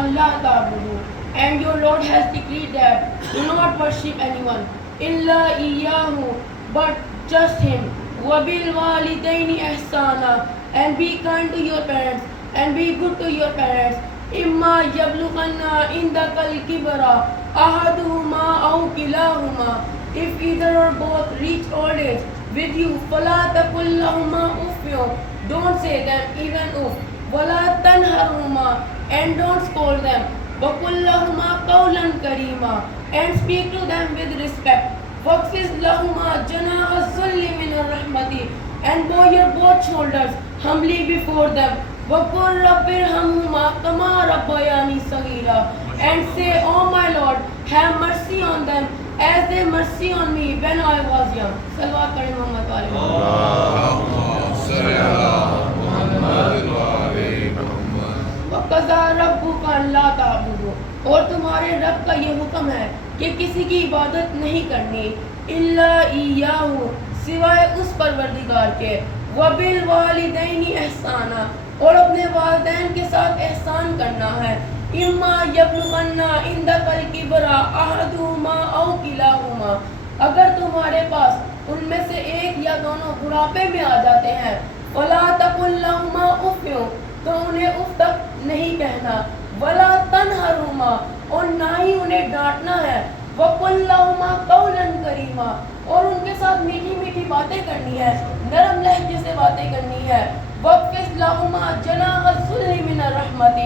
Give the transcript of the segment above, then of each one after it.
أَن لَا تَعْبُدُوا, and your Lord has decreed that do not worship anyone إِلَّا إِيَّاهُ, but just Him. وَبِالْوَالِدَيْنِ إِحْسَانًا, and be kind to your parents and be good to your parents. إِمَّا يَبْلُغَنَّ عِندَكَ الْكِبَرَ أَحَدُهُمَا أَوْ كِلَاهُمَا, if either or both reach old age with you, فَلَا تَقُل لَهُمَا أُفٍّ, don't say them even uff. وَلَا تَنْهَرْهُمَا, and don't scold them. وَقُل لَهُمَا قَوْلًا كَرِيمًا, and speak to them with respect. وَاخْفِضْ لَهُمَا جَنَاحَ الذُّلِّ مِنَ الرَّحْمَةِ, and bow your both shoulders humbly before them. وَقُل رَّبِّ ارْحَمْهُمَا كَمَا رَبَّيَانِي صَغِيرًا, and say, Oh my Lord, have mercy on them as they mercy on me when I was young. Salawat pade Muhammad wa ali Muhammad. وَقَضَىٰ رَبُّكَ أَلَّا تَعْبُدُوا, اور تمہارے رب کا یہ حکم ہے کہ کسی کی عبادت نہیں کرنی إِلَّا إِيَّاهُ, سوائے اس پروردگار کے. وَبِالْوَالِدَيْنِ إِحْسَانًا, اور اپنے والدین کے ساتھ احسان کرنا ہے. إِمَّا يَبْلُغَنَّ عِندَكَ الْكِبَرَ أَحَدُهُمَا أَوْ كِلَاهُمَا, اگر تمہارے پاس ان میں سے ایک یا دونوں بڑھاپے میں آ جاتے ہیں, فَلَا تَقُل لَهُمَا أُفٍّ, تو انہیں اف تک نہیں کہنا. وَلَا تَنْهَرْهُمَا, اور نہ ہی انہیں ڈانٹنا ہے. وَقُل لَهُمَا قَوْلًا كَرِيمًا, اور ان کے ساتھ میٹھی میٹھی باتیں کرنی ہے, نرم لہجے سے باتیں کرنی ہے. وَاخْفِضْ لَهُمَا جَنَاحَ الذُّلِّ مِنَ الرَّحْمَةِ,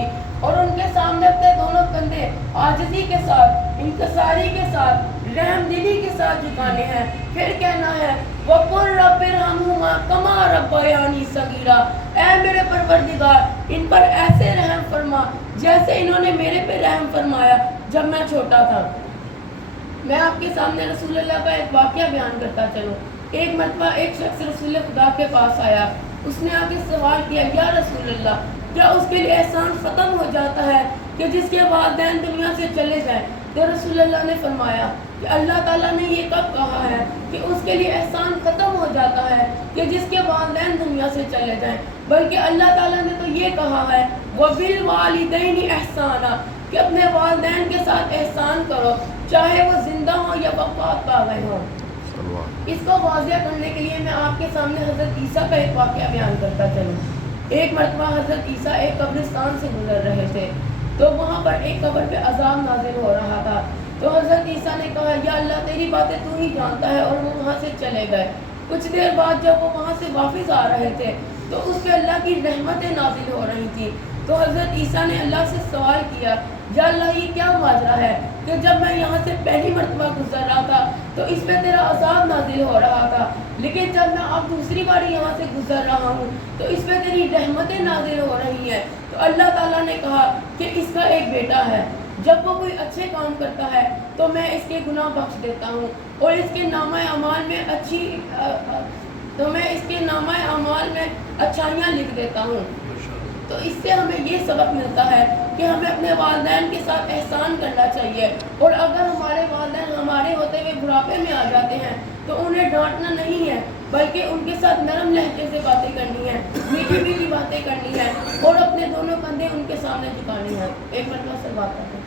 اور ان کے سامنے اپنے دونوں کندھے عاجزی کے ساتھ, انکساری کے ساتھ, رحم دلی کے ساتھ جھکانے ہیں. پھر کہنا ہے وَقُل رَّبِّ ارْحَمْهُمَا كَمَا رَبَّيَانِي صَغِيرًا, اے میرے پروردگار ان پر ایسے رحم فرما جیسے انہوں نے میرے پہ رحم فرمایا جب میں چھوٹا تھا. میں آپ کے سامنے رسول اللہ کا ایک واقعہ بیان کرتا چلوں. ایک مرتبہ ایک شخص رسول خدا کے پاس آیا. اس نے آ کے سوال کیا, یا رسول اللہ, کیا اس کے لیے احسان ختم ہو جاتا ہے کہ جس کے والدین دنیا سے چلے جائیں؟ تو رسول اللہ نے فرمایا کہ اللہ تعالیٰ نے یہ کب کہا ہے کہ اس کے لیے احسان ختم ہو جاتا ہے کہ جس کے والدین دنیا سے چلے جائیں, بلکہ اللہ تعالیٰ نے تو یہ کہا ہے وَبِالْوَالِدَيْنِ إِحْسَانًا, کہ اپنے والدین کے ساتھ احسان کرو چاہے وہ زندہ ہوں یا وفات پا گئے ہوں. اس کو واضح کرنے کے لیے میں آپ کے سامنے حضرت عیسیٰ کا ایک واقعہ بیان کرتا چلوں. ایک مرتبہ حضرت عیسیٰ ایک قبرستان سے گزر رہے تھے, تو وہاں پر ایک قبر پہ عذاب نازل ہو رہا تھا. تو حضرت عیسیٰ نے کہا, یا اللہ تیری باتیں تو ہی جانتا ہے, اور وہ وہاں سے چلے گئے. کچھ دیر بعد جب وہ وہاں سے واپس آ رہے تھے تو اس پہ اللہ کی رحمتیں نازل ہو رہی تھیں. تو حضرت عیسیٰ نے اللہ سے سوال کیا, یا اللہ یہ کیا ماجرا ہے کہ جب میں یہاں سے پہلی مرتبہ گزر رہا تھا تو اس پہ تیرا عذاب نازل ہو رہا تھا, لیکن جب میں اب دوسری بار یہاں سے گزر رہا ہوں تو اس پہ تیری رحمتیں نازل ہو رہی ہیں. تو اللہ تعالیٰ نے کہا کہ اس کا ایک بیٹا ہے, جب وہ کوئی اچھے کام کرتا ہے تو میں اس کے گناہ بخش دیتا ہوں, اور اس کے نامہ اعمال میں اچھائیاں لکھ دیتا ہوں. تو اس سے ہمیں یہ سبق ملتا ہے کہ ہمیں اپنے والدین کے ساتھ احسان کرنا چاہیے, اور اگر ہمارے والدین ہمارے ہوتے ہوئے بڑھاپے میں آ جاتے ہیں تو انہیں ڈانٹنا نہیں ہے, بلکہ ان کے ساتھ نرم لہجے سے باتیں کرنی ہے, میٹھی میٹھی باتیں کرنی ہے, اور اپنے دونوں کندھے ان کے سامنے جھکانی ہے. ایک مرتبہ سے بات کرتے ہیں.